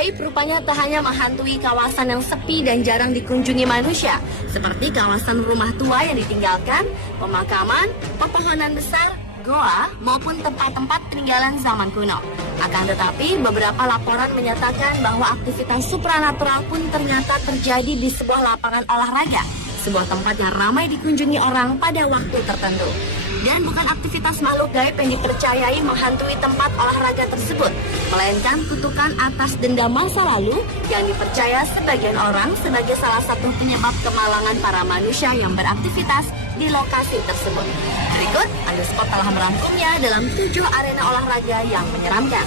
gaib rupanya tak hanya menghantui kawasan yang sepi dan jarang dikunjungi manusia, seperti kawasan rumah tua yang ditinggalkan, pemakaman, pepohonan besar, goa, maupun tempat-tempat peninggalan zaman kuno. Akan tetapi, beberapa laporan menyatakan bahwa aktivitas supranatural pun ternyata terjadi di sebuah lapangan olahraga, sebuah tempat yang ramai dikunjungi orang pada waktu tertentu. Dan bukan aktivitas makhluk gaib yang dipercayai menghantui tempat olahraga tersebut, melainkan kutukan atas denda masa lalu yang dipercaya sebagian orang sebagai salah satu penyebab kemalangan para manusia yang beraktivitas di lokasi tersebut. Berikut, Underspot telah merangkumnya dalam 7 arena olahraga yang menyeramkan.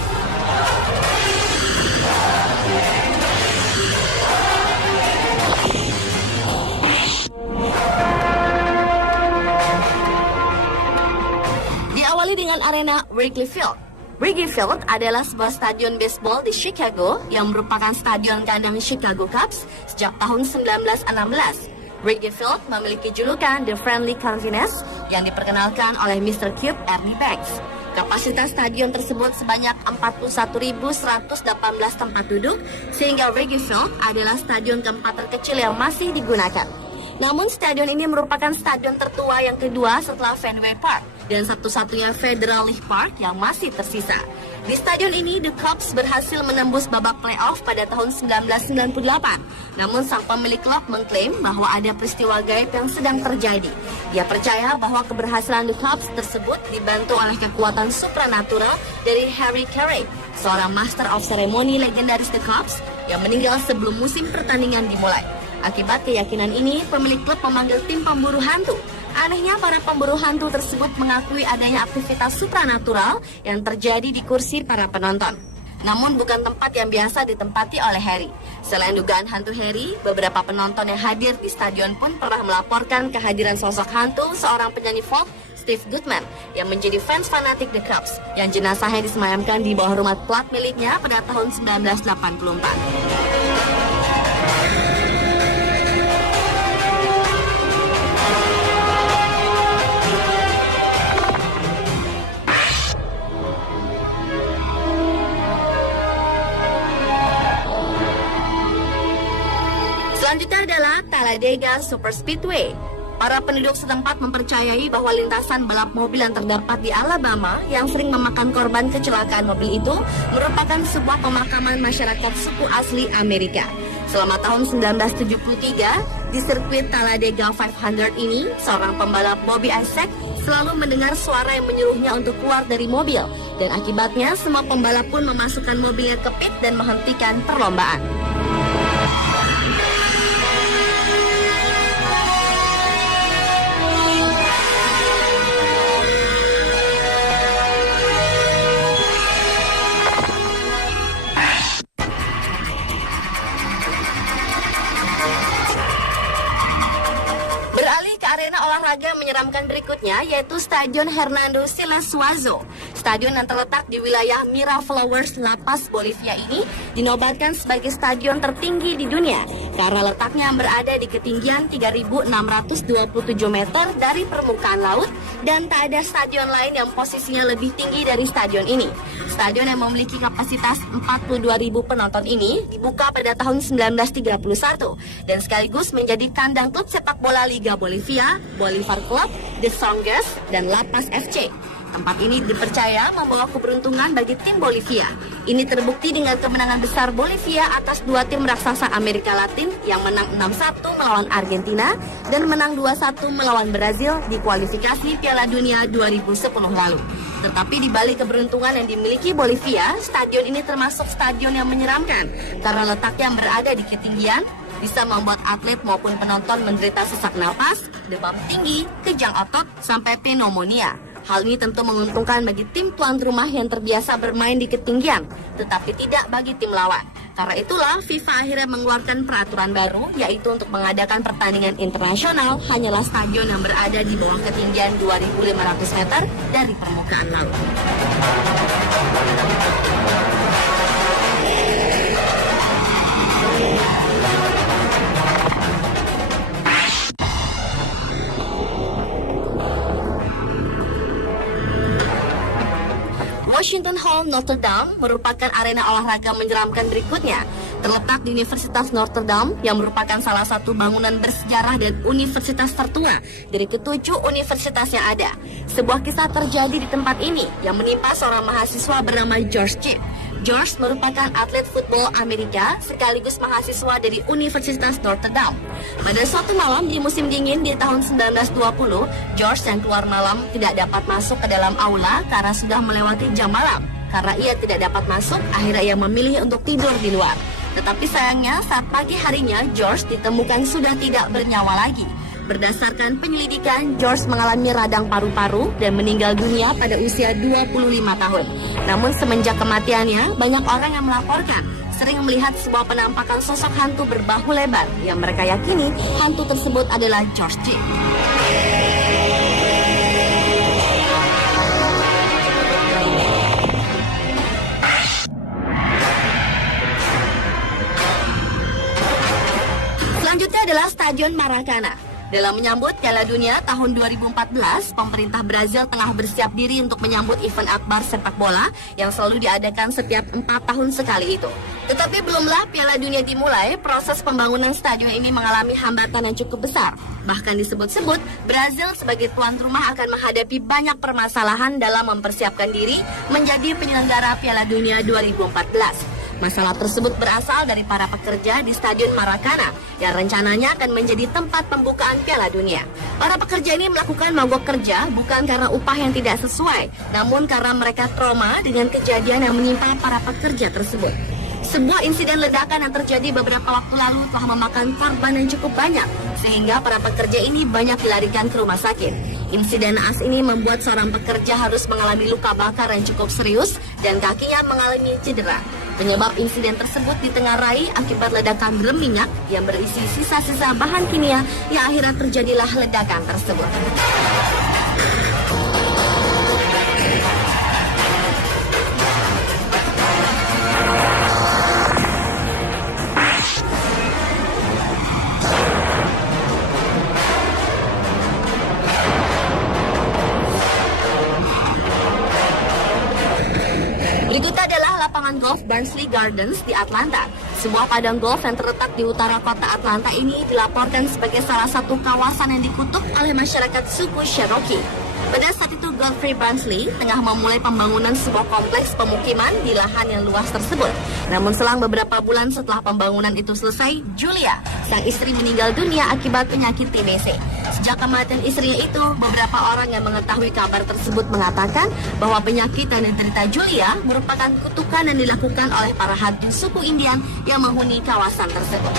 Diawali dengan arena Wrigley Field. Wrigley Field adalah sebuah stadion baseball di Chicago yang merupakan stadion kandang Chicago Cubs sejak tahun 1916. Wrigley Field memiliki julukan The Friendly Continents yang diperkenalkan oleh Mr. Cube Ernie Banks. Kapasitas stadion tersebut sebanyak 41.118 tempat duduk, sehingga Wrigley Field adalah stadion keempat terkecil yang masih digunakan. Namun stadion ini merupakan stadion tertua yang kedua setelah Fenway Park dan satu-satunya Federal League Park yang masih tersisa. Di stadion ini, The Cubs berhasil menembus babak playoff pada tahun 1998. Namun sang pemilik klub mengklaim bahwa ada peristiwa gaib yang sedang terjadi. Dia percaya bahwa keberhasilan The Cubs tersebut dibantu oleh kekuatan supranatural dari Harry Carey, seorang Master of Ceremony legendaris The Cubs yang meninggal sebelum musim pertandingan dimulai. Akibat keyakinan ini, pemilik klub memanggil tim pemburu hantu. Anehnya, para pemburu hantu tersebut mengakui adanya aktivitas supranatural yang terjadi di kursi para penonton. Namun bukan tempat yang biasa ditempati oleh Harry. Selain dugaan hantu Harry, beberapa penonton yang hadir di stadion pun pernah melaporkan kehadiran sosok hantu seorang penyanyi folk, Steve Goodman, yang menjadi fans fanatik The Cubs, yang jenazahnya disemayamkan di bawah rumah plat miliknya pada tahun 1984. Selanjutnya adalah Talladega Superspeedway. Para penduduk setempat mempercayai bahwa lintasan balap mobil yang terdapat di Alabama yang sering memakan korban kecelakaan mobil itu merupakan sebuah pemakaman masyarakat suku asli Amerika. Selama tahun 1973, di sirkuit Talladega 500 ini, seorang pembalap Bobby Isaac selalu mendengar suara yang menyuruhnya untuk keluar dari mobil. Dan akibatnya, semua pembalap pun memasukkan mobilnya ke pit dan menghentikan perlombaan. Olahraga menyeramkan berikutnya yaitu Stadion Hernando Siles Suazo. Stadion yang terletak di wilayah Miraflores, La Paz, Bolivia ini dinobatkan sebagai stadion tertinggi di dunia karena letaknya yang berada di ketinggian 3.627 meter dari permukaan laut dan tak ada stadion lain yang posisinya lebih tinggi dari stadion ini. Stadion yang memiliki kapasitas 42.000 penonton ini dibuka pada tahun 1931 dan sekaligus menjadi kandang klub sepak bola Liga Bolivia, Bolivar Club, The Songas, dan La Paz FC. Tempat ini dipercaya membawa keberuntungan bagi tim Bolivia. Ini terbukti dengan kemenangan besar Bolivia atas dua tim raksasa Amerika Latin yang menang 6-1 melawan Argentina dan menang 2-1 melawan Brazil di kualifikasi Piala Dunia 2010 lalu. Tetapi di balik keberuntungan yang dimiliki Bolivia, stadion ini termasuk stadion yang menyeramkan karena letaknya yang berada di ketinggian bisa membuat atlet maupun penonton menderita sesak napas, demam tinggi, kejang otot, sampai pneumonia. Hal ini tentu menguntungkan bagi tim tuan rumah yang terbiasa bermain di ketinggian, tetapi tidak bagi tim lawan. Karena itulah FIFA akhirnya mengeluarkan peraturan baru, yaitu untuk mengadakan pertandingan internasional hanyalah stadion yang berada di bawah ketinggian 2.500 meter dari permukaan laut. Washington Hall Notre Dame merupakan arena olahraga menyeramkan berikutnya. Terletak di Universitas Notre Dame yang merupakan salah satu bangunan bersejarah dan universitas tertua dari ketujuh universitas yang ada. Sebuah kisah terjadi di tempat ini yang menimpa seorang mahasiswa bernama George Chip. George merupakan atlet football Amerika sekaligus mahasiswa dari Universitas Notre Dame. Pada suatu malam di musim dingin di tahun 1920, George yang keluar malam tidak dapat masuk ke dalam aula karena sudah melewati jam malam. Karena ia tidak dapat masuk, akhirnya ia memilih untuk tidur di luar. Tetapi sayangnya saat pagi harinya George ditemukan sudah tidak bernyawa lagi. Berdasarkan penyelidikan, George mengalami radang paru-paru dan meninggal dunia pada usia 25 tahun. Namun semenjak kematiannya, banyak orang yang melaporkan sering melihat sebuah penampakan sosok hantu berbahu lebar yang mereka yakini hantu tersebut adalah George Chip. Selanjutnya adalah Stadion Maracana. Dalam menyambut Piala Dunia tahun 2014, pemerintah Brazil tengah bersiap diri untuk menyambut event akbar sepak bola yang selalu diadakan setiap 4 tahun sekali itu. Tetapi belumlah Piala Dunia dimulai, proses pembangunan stadion ini mengalami hambatan yang cukup besar. Bahkan disebut-sebut, Brazil sebagai tuan rumah akan menghadapi banyak permasalahan dalam mempersiapkan diri menjadi penyelenggara Piala Dunia 2014. Masalah tersebut berasal dari para pekerja di Stadion Maracana yang rencananya akan menjadi tempat pembukaan Piala Dunia. Para pekerja ini melakukan mogok kerja bukan karena upah yang tidak sesuai, namun karena mereka trauma dengan kejadian yang menimpa para pekerja tersebut. Sebuah insiden ledakan yang terjadi beberapa waktu lalu telah memakan korban yang cukup banyak, sehingga para pekerja ini banyak dilarikan ke rumah sakit. Insiden naas ini membuat seorang pekerja harus mengalami luka bakar yang cukup serius dan kakinya mengalami cedera. Penyebab insiden tersebut ditengarai akibat ledakan drum minyak yang berisi sisa-sisa bahan kimia yang akhirnya terjadilah ledakan tersebut. Berikutnya adalah lapangan golf Barnsley Gardens di Atlanta. Sebuah padang golf yang terletak di utara kota Atlanta ini dilaporkan sebagai salah satu kawasan yang dikutuk oleh masyarakat suku Cherokee. Pada saat itu Godfrey Barnsley tengah memulai pembangunan sebuah kompleks pemukiman di lahan yang luas tersebut. Namun selang beberapa bulan setelah pembangunan itu selesai, Julia, sang istri meninggal dunia akibat penyakit TBC. Sejak kematian istrinya itu, beberapa orang yang mengetahui kabar tersebut mengatakan bahwa penyakit yang diderita Julia merupakan kutukan yang dilakukan oleh para hantu suku Indian yang menghuni kawasan tersebut.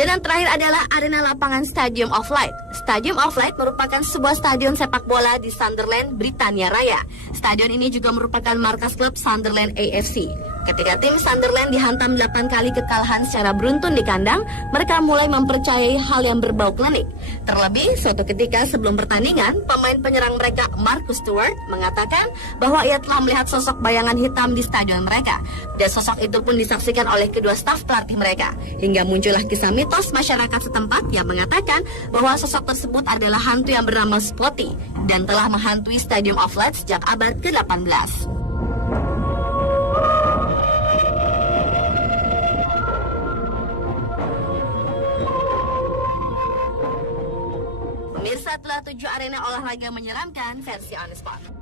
Dan yang terakhir adalah arena lapangan Stadium of Light. Stadium of Light merupakan sebuah stadion sepak bola di Sunderland, Britania Raya. Stadion ini juga merupakan markas klub Sunderland AFC. Ketika tim Sunderland dihantam 8 kali kekalahan secara beruntun di kandang, mereka mulai mempercayai hal yang berbau klinik. Terlebih, suatu ketika sebelum pertandingan, pemain penyerang mereka Marcus Stewart mengatakan bahwa ia telah melihat sosok bayangan hitam di stadion mereka. Dan sosok itu pun disaksikan oleh kedua staf pelatih mereka. Hingga muncullah kisah mitos masyarakat setempat yang mengatakan bahwa sosok tersebut adalah hantu yang bernama Spotty dan telah menghantui Stadium of Light sejak abad ke-18. Pemirsa, telah 7 arena olahraga menyeramkan versi On The Spot.